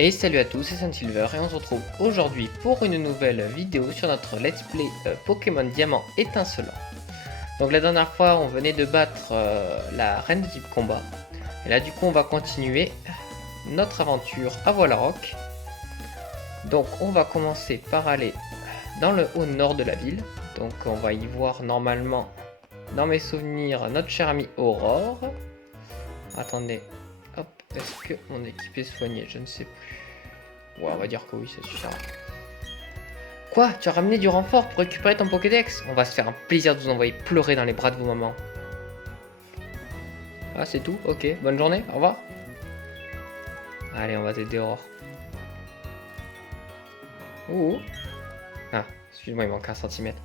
Et salut à tous, c'est Sunsilver et on se retrouve aujourd'hui pour une nouvelle vidéo sur notre let's play Pokémon Diamant étincelant. Donc la dernière fois on venait de battre la reine de type combat. Et là du coup on va continuer notre aventure à Voilarock. Donc on va commencer par aller dans le haut nord de la ville. Donc on va y voir normalement, dans mes souvenirs, notre cher ami Aurore. Attendez, hop, est-ce que mon équipe est soignée? Je ne sais plus. Ouais, on va dire que oui, ça suffira. Quoi? Tu as ramené du renfort pour récupérer ton Pokédex? On va se faire un plaisir de vous envoyer pleurer dans les bras de vos mamans. Ah, c'est tout? Ok, bonne journée, au revoir. Allez, on va t'aider, Aurore. Ouh. Ah, excuse-moi, il manque un centimètre.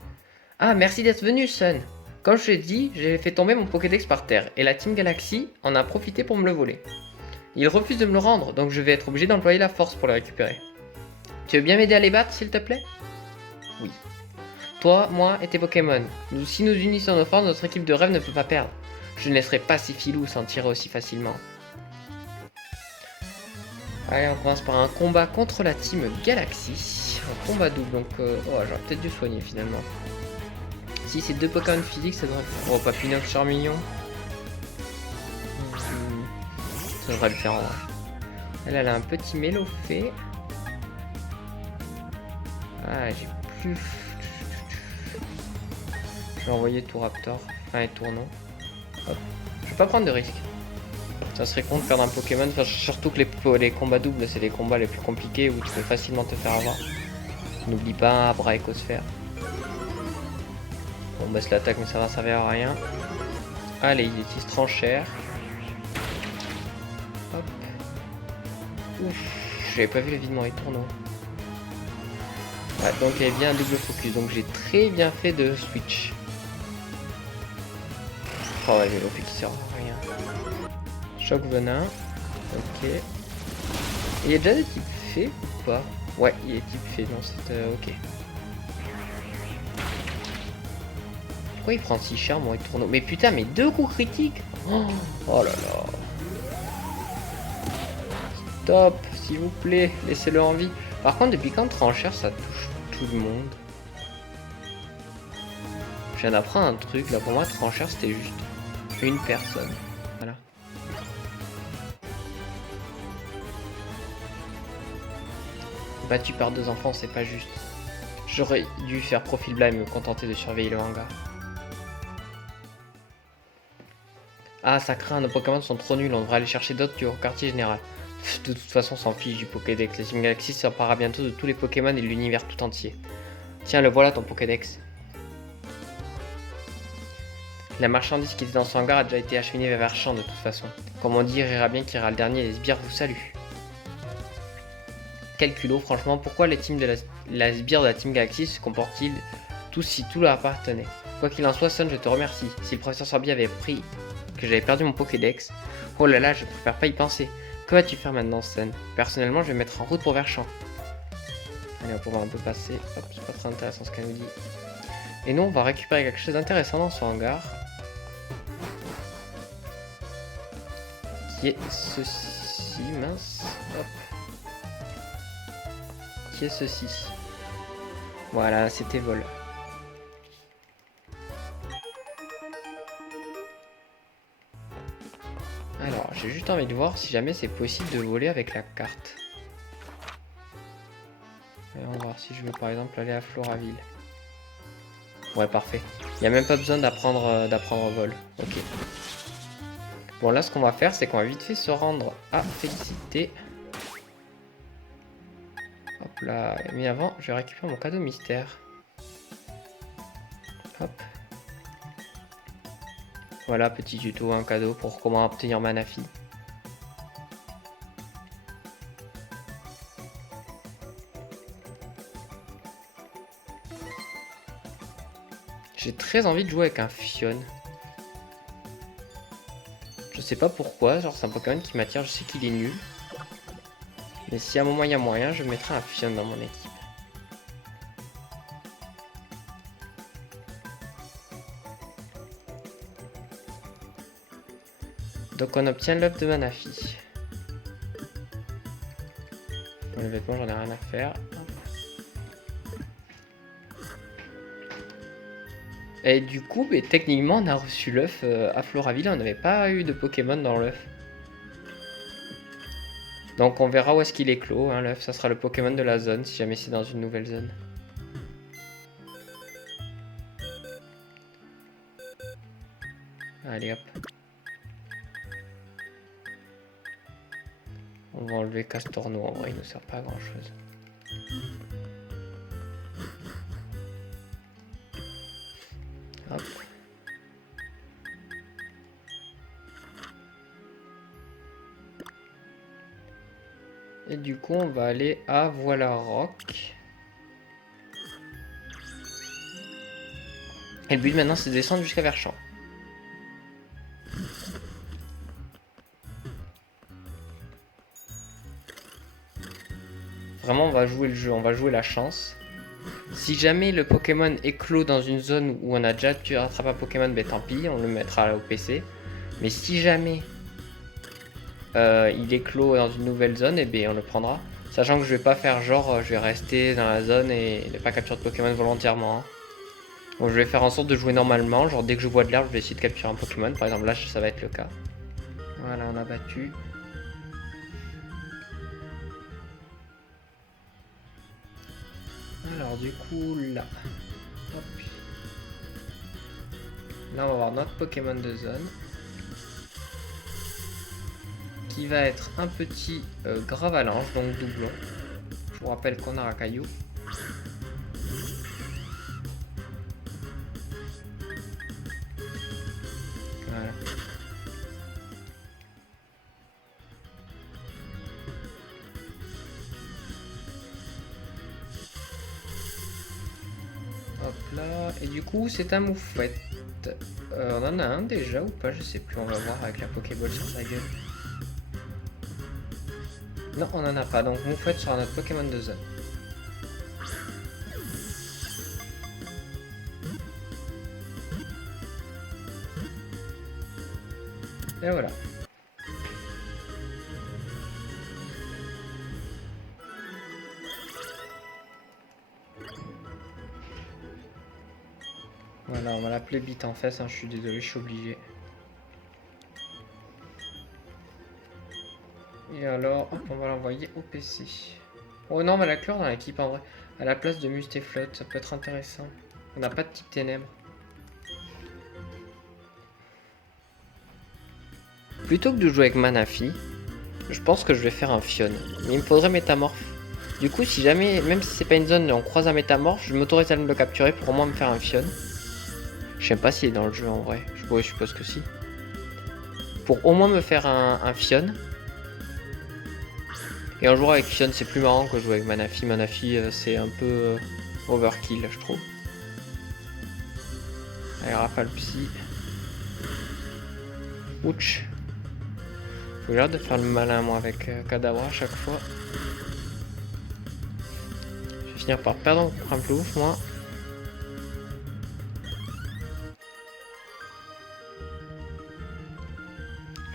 Ah, merci d'être venu, Sun. Comme je l'ai dit, j'ai fait tomber mon Pokédex par terre, et la Team Galaxy en a profité pour me le voler. Il refuse de me le rendre, donc je vais être obligé d'employer la force pour le récupérer. Tu veux bien m'aider à les battre, s'il te plaît? Oui. Toi, moi et tes Pokémon. Si nous unissons nos forces, notre équipe de rêve ne peut pas perdre. Je ne laisserai pas ces filous s'en tirer aussi facilement. Allez, on commence par un combat contre la Team Galaxy. Un combat double, donc... oh, j'aurais peut-être dû soigner finalement. Si c'est deux Pokémon physiques, ça devrait... Oh, Papinox, Charmillon. Ça devrait le faire en vrai. Elle a un petit Mélofée. Ah, j'ai plus... Je vais envoyer Touraptor. Enfin, Tournon. Hop. Je vais pas prendre de risque. Ça serait con de perdre un Pokémon, enfin, surtout que les combats doubles, c'est les combats les plus compliqués où tu peux facilement te faire avoir. N'oublie pas un Abra Écosphère. On baisse l'attaque, mais ça va servir à rien. Allez, il utilise Tranchère. Hop. Ouf, j'avais pas vu le videment et tourneau. Ouais, donc il y a bien un double focus, donc j'ai très bien fait de switch. Oh ouais, mais l'OP qui sert à rien. Choc venin. Ok. Il y a déjà des types fées ou pas? Ouais, il y a des types fées, non c'est ok. Pourquoi il prend si cher mon tourneau? Mais putain, mais deux coups critiques. Oh là là. Stop, s'il vous plaît, laissez-le en vie. Par contre, depuis quand Tranchère ça touche tout le monde? Je viens d'apprendre un truc, là pour moi Tranchère c'était juste une personne. Voilà. Battu par deux enfants, c'est pas juste. J'aurais dû faire profil bas et me contenter de surveiller le hangar. Ah, ça craint, nos Pokémon sont trop nuls, on devrait aller chercher d'autres au quartier général. De toute façon, on s'en fiche du Pokédex. La Team Galaxy s'emparera bientôt de tous les Pokémon et de l'univers tout entier. Tiens, le voilà ton Pokédex. La marchandise qui était dans son hangar a déjà été acheminée vers Champ de toute façon. Comme on dit, ira bien qui ira le dernier et les sbires vous saluent. Quel culot, franchement, pourquoi les teams de la sbire de la Team Galaxy se comportent-ils tous si tout leur appartenait? Quoi qu'il en soit, Sun, je te remercie. Si le professeur Sorbi avait appris que j'avais perdu mon Pokédex, oh là là, je préfère pas y penser. Que vas-tu faire maintenant, Sun? Personnellement, je vais me mettre en route pour Verchamp. Allez, on va pouvoir un peu passer. Hop, c'est pas très intéressant ce qu'elle nous dit. Et nous, on va récupérer quelque chose d'intéressant dans son hangar. Qui est ceci, mince. Hop. Qui est ceci? Voilà, c'était vol. Alors, j'ai juste envie de voir si jamais c'est possible de voler avec la carte. Et on va voir si je veux par exemple aller à Floraville. Ouais, parfait. Il n'y a même pas besoin d'apprendre vol. Ok. Bon, là, ce qu'on va faire, c'est qu'on va vite fait se rendre à Félicité. Hop là. Mais avant, je vais récupérer mon cadeau mystère. Hop. Voilà, petit tuto, un cadeau pour comment obtenir Manafi. J'ai très envie de jouer avec un Fion. Je sais pas pourquoi, genre c'est un Pokémon qui m'attire, je sais qu'il est nul. Mais si à un moment il y a moyen, je mettrai un Fion dans mon équipe. Donc on obtient l'œuf de Manafi. Bon, les vêtements, j'en ai rien à faire. Et du coup, mais, techniquement, on a reçu l'œuf à Floraville. On n'avait pas eu de Pokémon dans l'œuf. Donc on verra où est-ce qu'il éclot, hein, l'œuf. Ça sera le Pokémon de la zone, si jamais c'est dans une nouvelle zone. Allez hop. On va enlever Castorno, en vrai il ne sert pas à grand chose. Hop. Et du coup on va aller à Voilà Rock. Et le but maintenant c'est de descendre jusqu'à Verchamp. Vraiment on va jouer le jeu, on va jouer la chance. Si jamais le Pokémon éclot dans une zone où on a déjà pu rattraper un Pokémon, ben tant pis, on le mettra au PC. Mais si jamais il éclot dans une nouvelle zone, et ben on le prendra. Sachant que je vais pas faire genre je vais rester dans la zone et ne pas capturer de Pokémon volontairement. Hein. Donc je vais faire en sorte de jouer normalement, genre dès que je vois de l'herbe je vais essayer de capturer un Pokémon. Par exemple là ça va être le cas. Voilà, on a battu. Alors du coup là. Hop. Là on va voir notre Pokémon de zone. Qui va être un petit Gravalanche, donc doublon. Je vous rappelle qu'on a un caillou. Voilà. Hop là. Et du coup c'est un moufette. On en a un déjà ou pas? Je sais plus, on va voir avec la Pokéball sur sa gueule. Non, on en a pas, donc moufette sera notre Pokémon de zone. Et voilà. Voilà, on va l'appeler bite en fesse, hein, je suis désolé, je suis obligé. Et alors, hop, on va l'envoyer au PC. Oh non, on va la clore dans l'équipe en vrai. À la place de Mustéflotte, ça peut être intéressant. On n'a pas de type ténèbres. Plutôt que de jouer avec Manafi, je pense que je vais faire un Fion. Mais il me faudrait Métamorphe. Du coup, si jamais, même si c'est pas une zone, on croise un Métamorphe, je m'autorise à le capturer pour au moins me faire un Fion. Je sais pas s'il est dans le jeu en vrai. Je suppose que si. Pour au moins me faire un Fion. Et en jouant avec Fion, c'est plus marrant que jouer avec Manafi. Manafi, c'est un peu overkill, je trouve. Allez, Rafale Psy. Ouch. Faut que j'arrête de faire le malin, moi, avec Kadawra à chaque fois. Je vais finir par perdre un plouf, moi.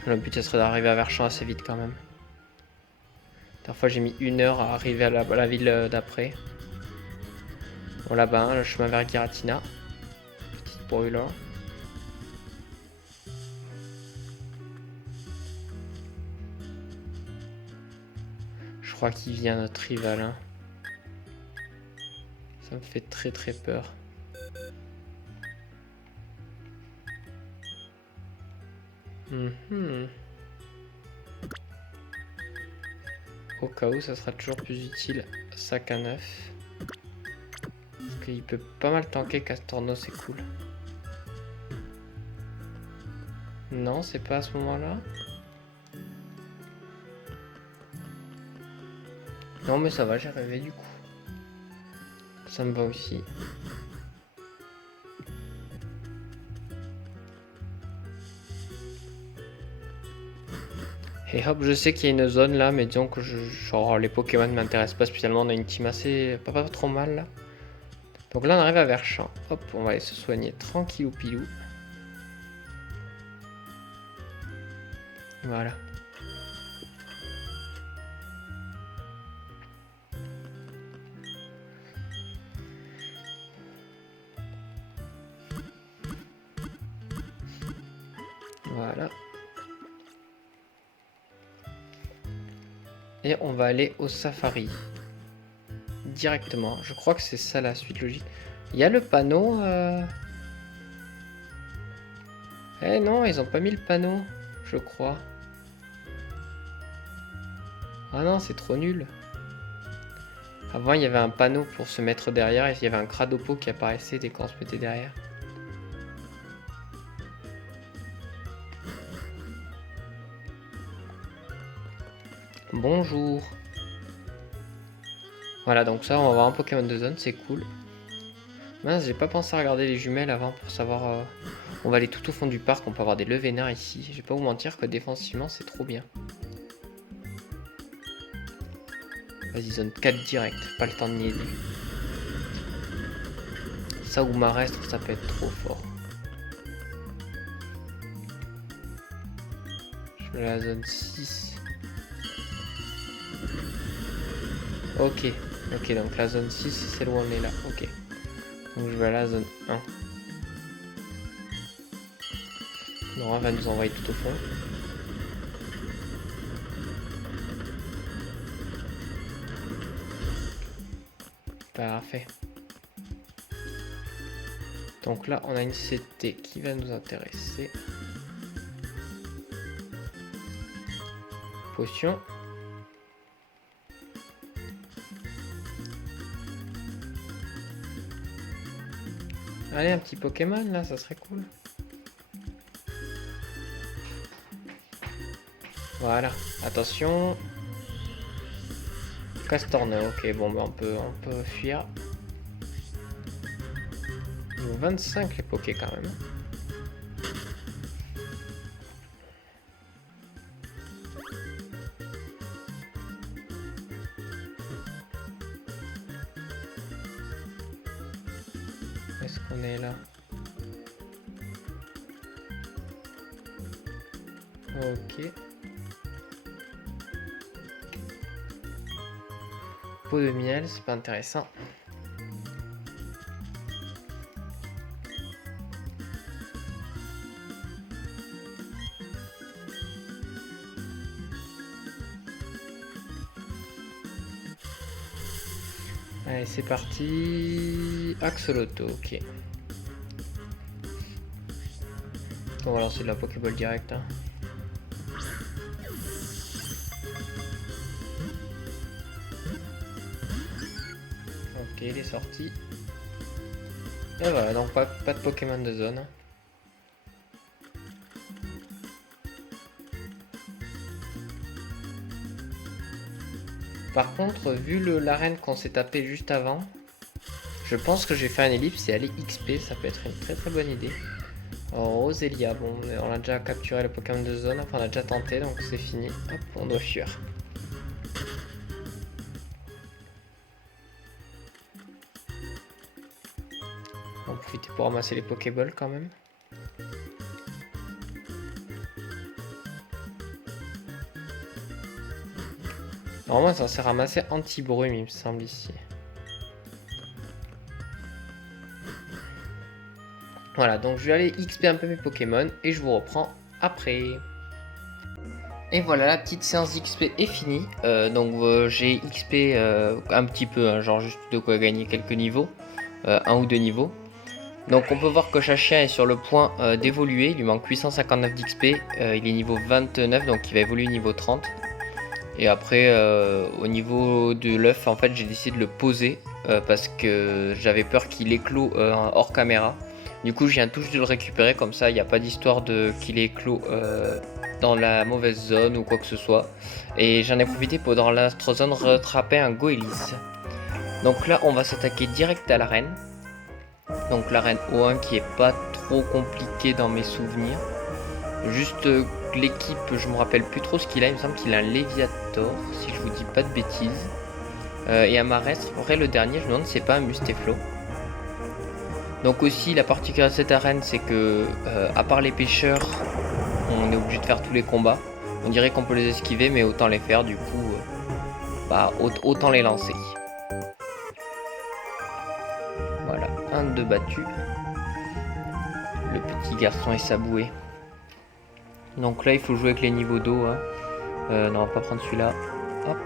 Le but, ce serait d'arriver à Verchamp assez vite, quand même. Parfois, j'ai mis 1 heure à arriver à la ville d'après. Bon, là-bas, hein, le chemin vers Giratina. Petite spoiler. Je crois qu'il vient notre rival. Hein. Ça me fait très très peur. Au cas où, ça sera toujours plus utile. Sac à 9. Parce qu'il peut pas mal tanker Castorno, c'est cool. Non, c'est pas à ce moment-là. Non, mais ça va, j'ai rêvé du coup. Ça me va aussi. Et hop, je sais qu'il y a une zone là, mais disons que genre les Pokémon ne m'intéressent pas spécialement. On a une team assez pas trop mal là. Donc là on arrive à Verchamp. Hop, on va aller se soigner tranquillou pilou. Voilà. Et on va aller au safari. Directement. Je crois que c'est ça la suite logique. Il y a le panneau. Eh non, ils ont pas mis le panneau. Je crois. Ah non, c'est trop nul. Avant, il y avait un panneau pour se mettre derrière et il y avait un cradopo qui apparaissait dès qu'on se mettait derrière. Bonjour. Voilà, donc ça, on va avoir un Pokémon de zone, c'est cool. Mince, j'ai pas pensé à regarder les jumelles avant pour savoir... On va aller tout au fond du parc, on peut avoir des Levénards ici. Je vais pas vous mentir que défensivement, c'est trop bien. Vas-y, zone 4 direct, pas le temps de niaiser. Ça ou Marestre, ça peut être trop fort. Je vais à la zone 6. Ok, ok, donc la zone 6, c'est où on est là, ok. Donc je vais à la zone 1. Nora va nous envoyer tout au fond. Parfait. Donc là, on a une CT qui va nous intéresser. Potion. Allez, un petit Pokémon là, ça serait cool. Voilà, attention. Castorna, ok, bon, bah, on peut fuir. Ils ont 25 les Poké quand même. Est-ce qu'on est là? Ok. Pot de miel, c'est pas intéressant. Allez, c'est parti. Axolotl, ok. On va lancer de la Pokéball direct. Hein. Ok, il est sorti. Et voilà, donc pas de Pokémon de zone. Par contre, vu l'arène qu'on s'est tapé juste avant, je pense que je vais faire une ellipse et aller XP, ça peut être une très très bonne idée. Alors, Roselia, bon, on a déjà capturé le Pokémon de zone, enfin on a déjà tenté, donc c'est fini. Hop, on doit fuir. On va profiter pour ramasser les Pokéballs quand même. Normalement, ça s'est ramassé anti-brume, il me semble, ici. Voilà, donc je vais aller XP un peu mes Pokémon et je vous reprends après. Et voilà, la petite séance d'XP est finie. J'ai XP un petit peu, hein, genre juste de quoi gagner quelques niveaux, 1 ou 2 niveaux. Donc on peut voir que Chachien est sur le point d'évoluer, il lui manque 859 d'XP, il est niveau 29 donc il va évoluer niveau 30. Et après au niveau de l'œuf en fait j'ai décidé de le poser parce que j'avais peur qu'il éclot hors caméra. Du coup je viens tout juste de le récupérer, comme ça il n'y a pas d'histoire de qu'il éclot dans la mauvaise zone ou quoi que ce soit. Et j'en ai profité pour dans l'astre zone rattraper un Goélis. Donc là on va s'attaquer direct à l'arène. Donc l'arène O1 qui est pas trop compliqué dans mes souvenirs. Juste l'équipe, je me rappelle plus trop ce qu'il a, il me semble qu'il a un Léviator, si je vous dis pas de bêtises. Et un Marestre, après le dernier, je me demande si c'est pas un Mustéflo. Donc aussi la particularité de cette arène, c'est que à part les pêcheurs, on est obligé de faire tous les combats. On dirait qu'on peut les esquiver, mais autant les faire, du coup, autant les lancer. Voilà, 1-2 battu. Le petit garçon est saboué. Donc là, il faut jouer avec les niveaux d'eau. Hein. Non, on va pas prendre celui-là. Hop.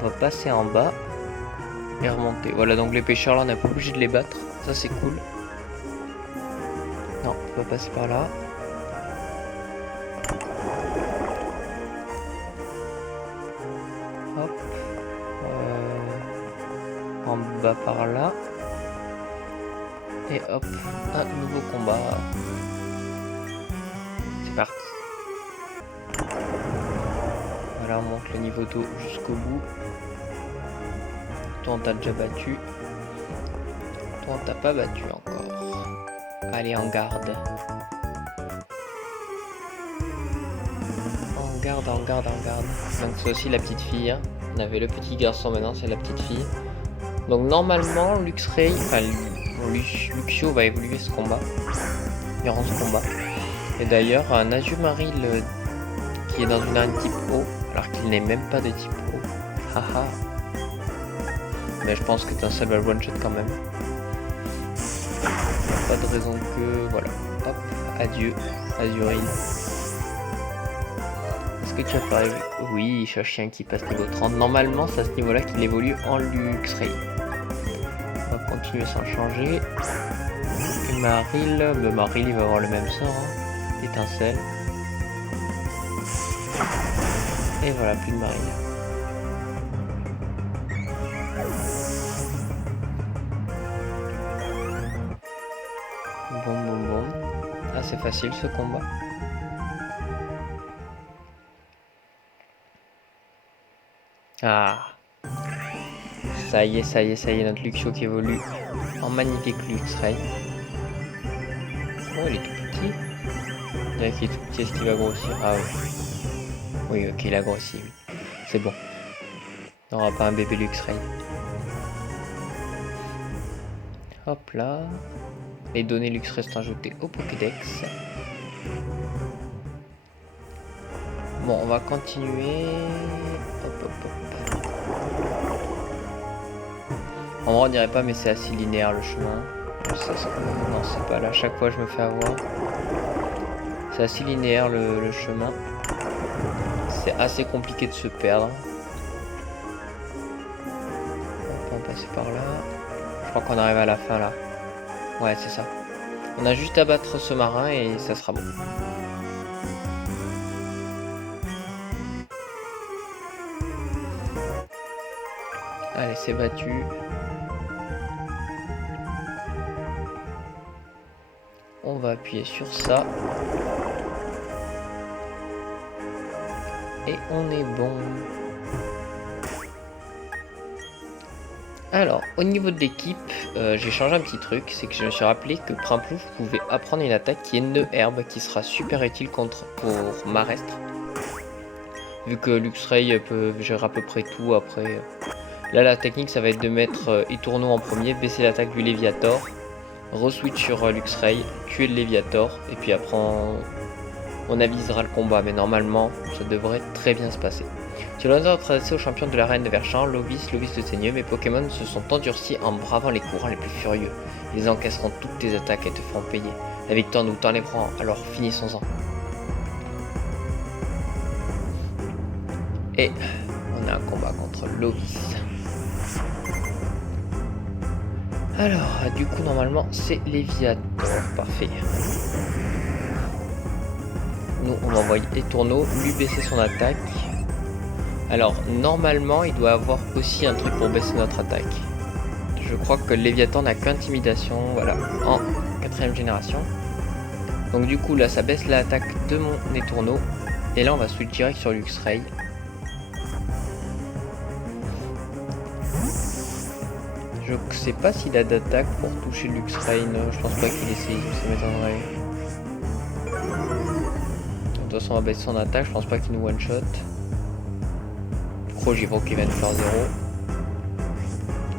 On va passer en bas et remonter. Voilà, donc les pêcheurs là, on n'est pas obligé de les battre. Ça c'est cool. Non, on va passer par là. Hop. En bas par là. Et hop, un nouveau combat. C'est parti. Voilà, on monte le niveau d'eau jusqu'au bout. Toi on t'a déjà battu. Toi on t'a pas battu encore. Allez, en garde. En garde, en garde, en garde. Donc c'est aussi la petite fille. Hein. On avait le petit garçon, maintenant c'est la petite fille. Donc normalement, Luxray, enfin Luxio va évoluer ce combat. Durant ce combat. Et d'ailleurs, un Azumarill qui est dans une arène type eau, alors qu'il n'est même pas de type eau. Haha. Mais je pense que Tinsel va le one shot quand même. Pas de raison que... Voilà. Hop. Adieu. Azurill. Est-ce que tu as parlé? Oui, chien qui passe niveau 30. Normalement, c'est à ce niveau-là qu'il évolue en Luxray. On va continuer sans changer. Et Marill, le Marill il va avoir le même sort. Hein. Étincelle. Et voilà, plus de Marill. Bon. Ah, c'est facile ce combat. Ah. Ça y est, notre Luxio qui évolue en magnifique Luxray. Oh, il est tout petit. Il est tout petit, est-ce qu'il va grossir? Ah oui. Oui, ok, il a grossi, oui. C'est bon. On n'aura pas un bébé Luxray. Hop là. Les données Luxray sont ajoutées au Pokédex. Bon, on va continuer. Hop. En vrai, on dirait pas, mais c'est assez linéaire le chemin. Non, c'est pas là. Chaque fois, je me fais avoir. C'est assez linéaire le chemin. C'est assez compliqué de se perdre. On va passer par là. Je crois qu'on arrive à la fin là. Ouais, c'est ça. On a juste à battre ce marin et ça sera bon. Allez, c'est battu. On va appuyer sur ça. Et on est bon. Alors, au niveau de l'équipe, j'ai changé un petit truc. C'est que je me suis rappelé que Primplouf pouvait apprendre une attaque qui est Nœud Herbe, qui sera super utile pour Marestre. Vu que Luxray peut gérer à peu près tout après. Là, la technique, ça va être de mettre Etourneau en premier, baisser l'attaque du Léviator, re-switch sur Luxray, tuer le Léviator, et puis après on avisera le combat. Mais normalement, ça devrait très bien se passer. Tu l'honneur de traverser aux champions de l'arène de Verchamp, Lovis de Seigneux, mes Pokémon se sont endurcis en bravant les courants les plus furieux. Ils encaisseront toutes tes attaques et te feront payer. La victoire nous t'enlèvera, alors finissons-en. Et on a un combat contre Lovis. Alors, du coup, normalement, c'est Léviator. Parfait. Nous, on va envoyer des tourneaux, lui baisser son attaque. Alors, normalement, il doit avoir aussi un truc pour baisser notre attaque. Je crois que Léviator n'a qu'intimidation, voilà, en 4ème génération. Donc du coup, là, ça baisse l'attaque de mon étourneau. Et là, on va switch direct sur Luxray. Je sais pas s'il a d'attaque pour toucher Luxray. Je pense pas qu'il essaye, ça m'étonnerait. De toute façon, on va baisser son attaque. Je pense pas qu'il nous one shot. Crogivore qui vient de faire 0.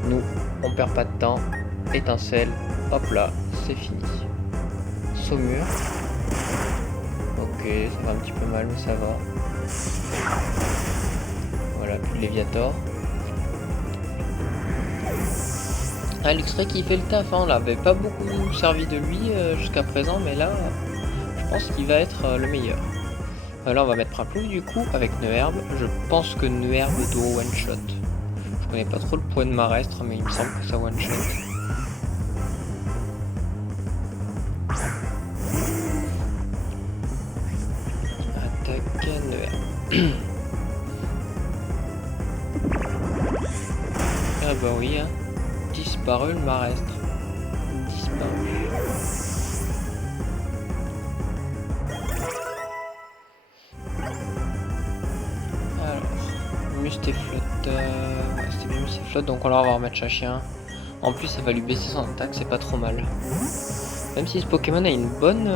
Nous, on perd pas de temps. Étincelle, hop là, c'est fini. Saumure. Ok, ça va un petit peu mal, mais ça va. Voilà, plus de Léviator. Ah, Luxray qui fait le taf, hein. On l'avait pas beaucoup servi de lui jusqu'à présent, mais là, je pense qu'il va être le meilleur. Là on va mettre un plouf du coup avec Neuherbe. Je pense que Neuherbe doit one shot. Je connais pas trop le poids de Marestre, mais il me semble que ça one shot. Attaque Neuherbe. Ah bah oui, hein. Disparu le Marestre. Disparu. Mustéflotte, ouais, c'était bien Mustéflotte, donc on va remettre Chachien. En plus ça va lui baisser son attaque, c'est pas trop mal. Même si ce Pokémon a une bonne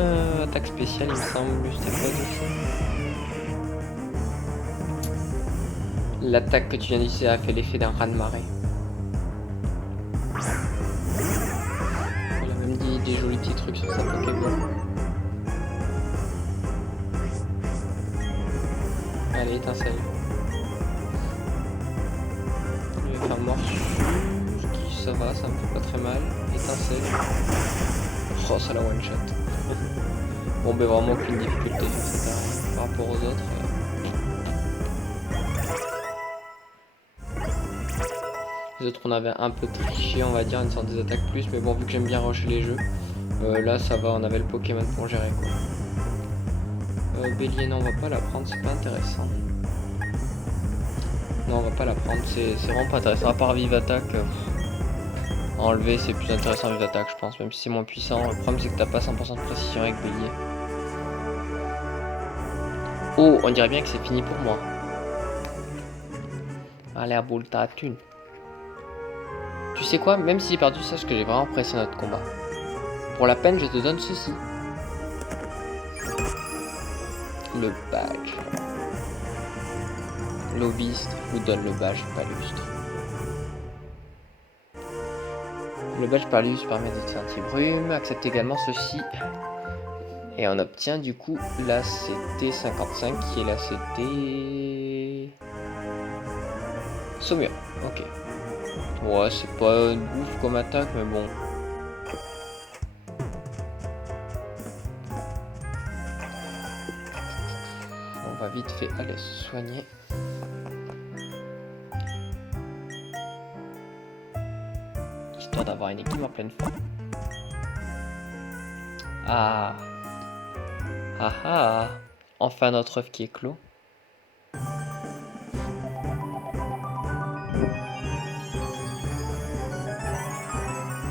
attaque spéciale, il me semble, Mustéflotte aussi. L'attaque que tu viens d'utiliser a fait l'effet d'un raz-de-marée. Il a même dit des jolis petits trucs sur sa Pokéball. Allez, étincelle. Faire morsure, qui ça va, ça me fait pas très mal. Étincelle. Oh, ça la one shot. Bon, ben vraiment aucune difficulté sur cette arme par rapport aux autres. Les autres, on avait un peu triché, on va dire, une sorte des attaques plus, mais bon, vu que j'aime bien rusher les jeux, là ça va, on avait le Pokémon pour gérer quoi. Bélier, non, on va pas la prendre, c'est pas intéressant. Non, on va pas la prendre, c'est vraiment pas intéressant. À part Vive Attaque, enlever c'est plus intéressant Vive Attaque, je pense, même si c'est moins puissant. Le problème c'est que t'as pas 100% de précision avec Bélier. Oh, on dirait bien que c'est fini pour moi. Allez, à boule, t'as thune. Tu sais quoi, même si j'ai perdu, sache que j'ai vraiment apprécié notre combat. Pour la peine, je te donne ceci. Le badge. Lobbyiste vous donne le badge palustre. Le badge palustre permet d'être anti-brume. Accepte également ceci. Et on obtient du coup la CT55 qui est la CT... Saumur. Ok. Ouais, c'est pas ouf comme attaque, mais bon. On va vite fait aller se soigner. Histoire d'avoir une équipe en pleine forme. Ah. Ah ah. Enfin notre œuf qui est clos.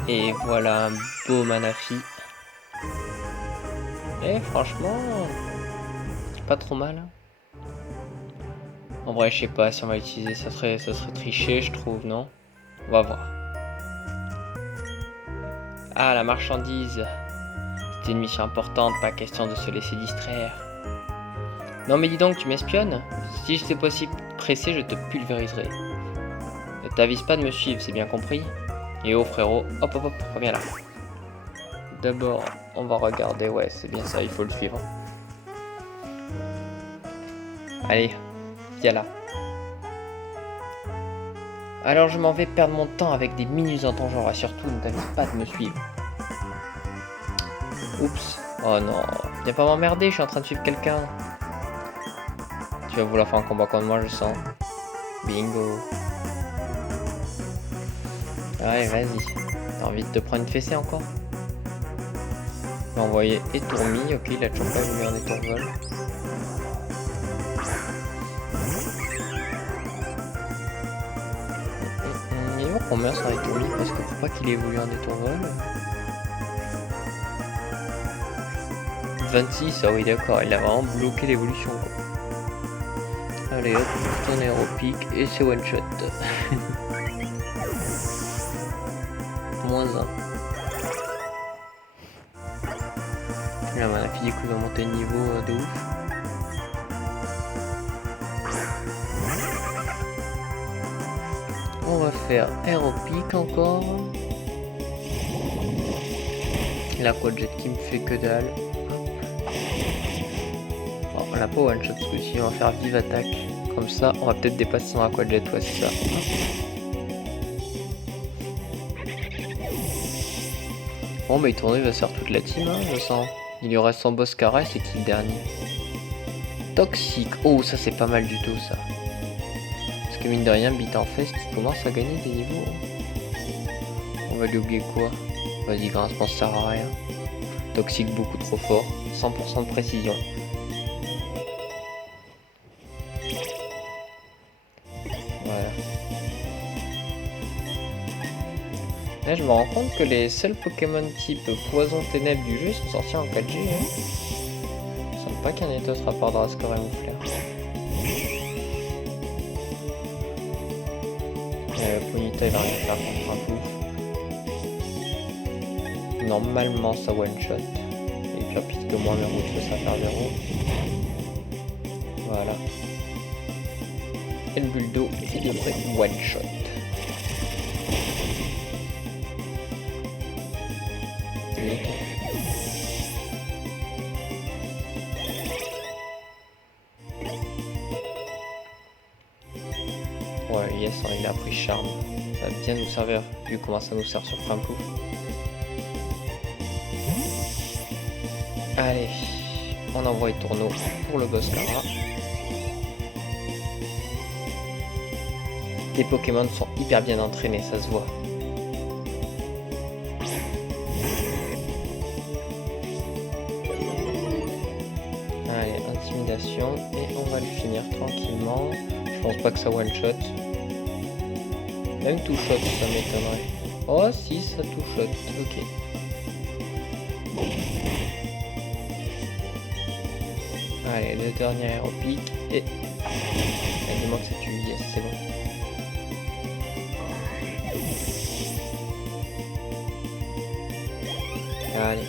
Et voilà un beau Manafi. Et franchement, pas trop mal. En vrai, je sais pas si on va l'utiliser, ça serait triché, je trouve, non? On va voir. Ah, la marchandise. C'était une mission importante, pas question de se laisser distraire. Non mais dis donc, tu m'espionnes? Si c'est possible pressé, je te pulvériserai. Ne t'avise pas de me suivre, c'est bien compris? Et oh frérot, hop hop hop, reviens là. D'abord, on va regarder, ouais c'est bien ça, il faut le suivre. Allez, viens là. Alors je m'en vais perdre mon temps avec des minus en ton genre, et surtout ne t'avise pas de me suivre. Oups, oh non, viens pas m'emmerder, je suis en train de suivre quelqu'un. Tu vas vouloir faire un combat contre moi, je sens. Bingo. Ouais, vas-y. T'as envie de te prendre une fessée encore? On va envoyer Étourmi, ok, il a toujours pas évolué en étourvol. Il est où qu'on meurt sur Étourmi parce que pour pas qu'il évolue en étourvol. 26, ah oui d'accord, il a vraiment bloqué l'évolution. Allez hop, ton aéropic et c'est one shot. Moins 1. Là, la fille du coup va monter le niveau de ouf. On va faire aéropic encore. La quadjet qui me fait que dalle. Bon, on l'a pas one shot ce coup-ci, on va faire vive attaque. Comme ça, on va peut-être dépasser son aquajet, ouais c'est ça. Bon bah il tourne, il va se faire toute la team, hein, je sens. Il lui reste son boss carré, c'est qui le dernier? Toxique. Oh, ça c'est pas mal du tout ça. Parce que mine de rien, Bit-en-Fest qui commence à gagner des niveaux. On va lui oublier quoi? Vas-y, Grincement, ça sert à rien. Toxique beaucoup trop fort. 100% de précision. Voilà. Là, je me rends compte que les seuls Pokémon type poison ténèbres du jeu sont sortis en 4G. Hein. Il me semble pas qu'il y en ait d'autres à part Drascore et Moufleur. Ponyta il va rien faire contre un pouf. Normalement ça one shot. Et puis rapide que moi, mes routes, ça va faire 0. Voilà. Et le Buldo, il devrait one shot. Ouais, yes, hein, il a pris charme. Ça va bien nous servir, vu comment ça nous sert sur Prinpouf. Allez, on envoie les tourneaux pour le boss Lara. Les Pokémon sont hyper bien entraînés, ça se voit. Allez, intimidation, et on va le finir tranquillement. Je pense pas que ça one shot. Même two shot, ça m'étonnerait. Oh si, ça two shot, ok. Allez, le dernier aéropique et... dis-moi que c'est une yes, c'est bon. Allez.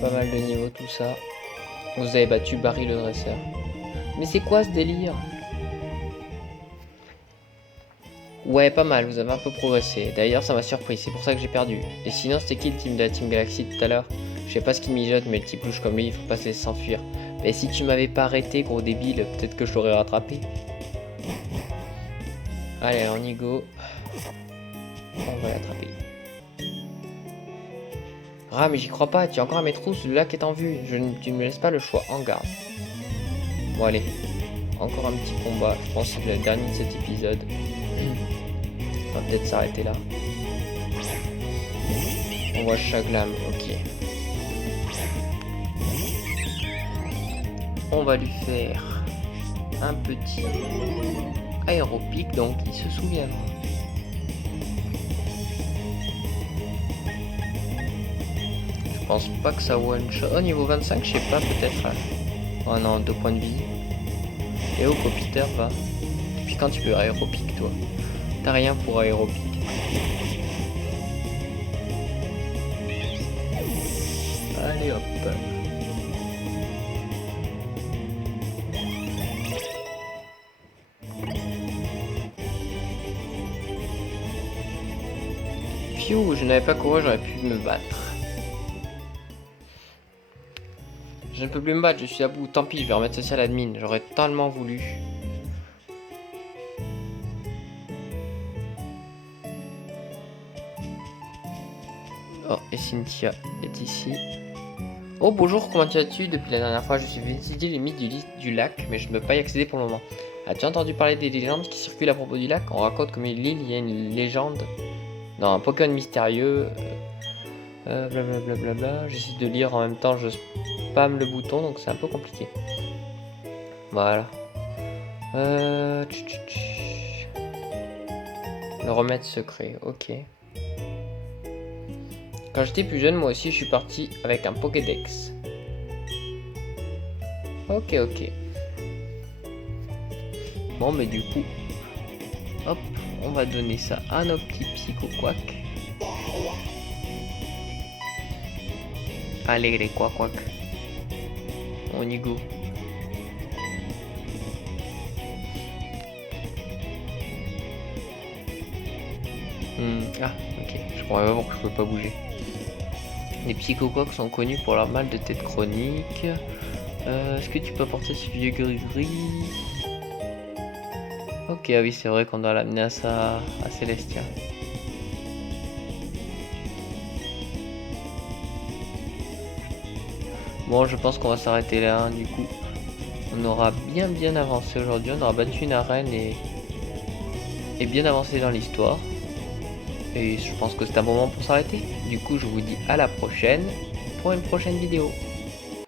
Pas mal de niveau tout ça. Vous avez battu Barry le dresseur. Mais c'est quoi ce délire? Ouais, pas mal, vous avez un peu progressé. D'ailleurs, ça m'a surpris, c'est pour ça que j'ai perdu. Et sinon, c'était qui le team de la Team Galaxy tout à l'heure? Je sais pas ce qu'il mijote, mais le type louche comme lui, il faut pas se laisser s'enfuir. Mais si tu m'avais pas arrêté, gros débile, peut-être que je l'aurais rattrapé. Allez, on y go. On va l'attraper. Ah, mais j'y crois pas, tu es encore à mes trousses, le lac est en vue. Tu ne me laisses pas le choix, en garde. Bon, allez. Encore un petit combat, je pense que c'est le dernier de cet épisode. On va peut-être s'arrêter là. On voit Chaglam, ok. On va lui faire un petit aéropique, donc il se souviendra. Je pense pas que ça one shot. Oh, niveau 25, je sais pas, peut-être. Oh non, 2 points de vie. Et oh, Copiter, va. Depuis quand tu peux aéropique, toi? T'as rien pour aéropique. Allez hop. Pfiou, je n'avais pas couru, j'aurais pu me battre. Je ne peux plus me battre, je suis à bout. Tant pis, je vais remettre ceci à l'admin. J'aurais tellement voulu. Oh, et Cynthia est ici. Oh, bonjour, comment vas-tu? Depuis la dernière fois, je suis venu étudier les mythes du lac, mais je ne peux pas y accéder pour le moment. As-tu entendu parler des légendes qui circulent à propos du lac? On raconte comme l'île, il y a une légende. Non, un Pokémon mystérieux. Blablabla. J'essaie de lire en même temps, je spam le bouton, donc c'est un peu compliqué. Voilà. Le remède secret, ok. Quand j'étais plus jeune, moi aussi, je suis parti avec un Pokédex. Ok, ok. Bon, mais du coup, hop, on va donner ça à nos petits Psycho-Quack. Allez, les Quack-Quack. On y go. Ah, ok. Je croyais pas que je peux pas bouger. Les Psycho-Quack sont connus pour leur mal de tête chronique. Est-ce que tu peux apporter ce vieux gris-gris? Ok, ah oui, c'est vrai qu'on doit l'amener à Célestia. Bon, je pense qu'on va s'arrêter là, hein, du coup. On aura bien avancé aujourd'hui, on aura battu une arène et bien avancé dans l'histoire. Et je pense que c'est un bon moment pour s'arrêter. Du coup, je vous dis à la prochaine pour une prochaine vidéo.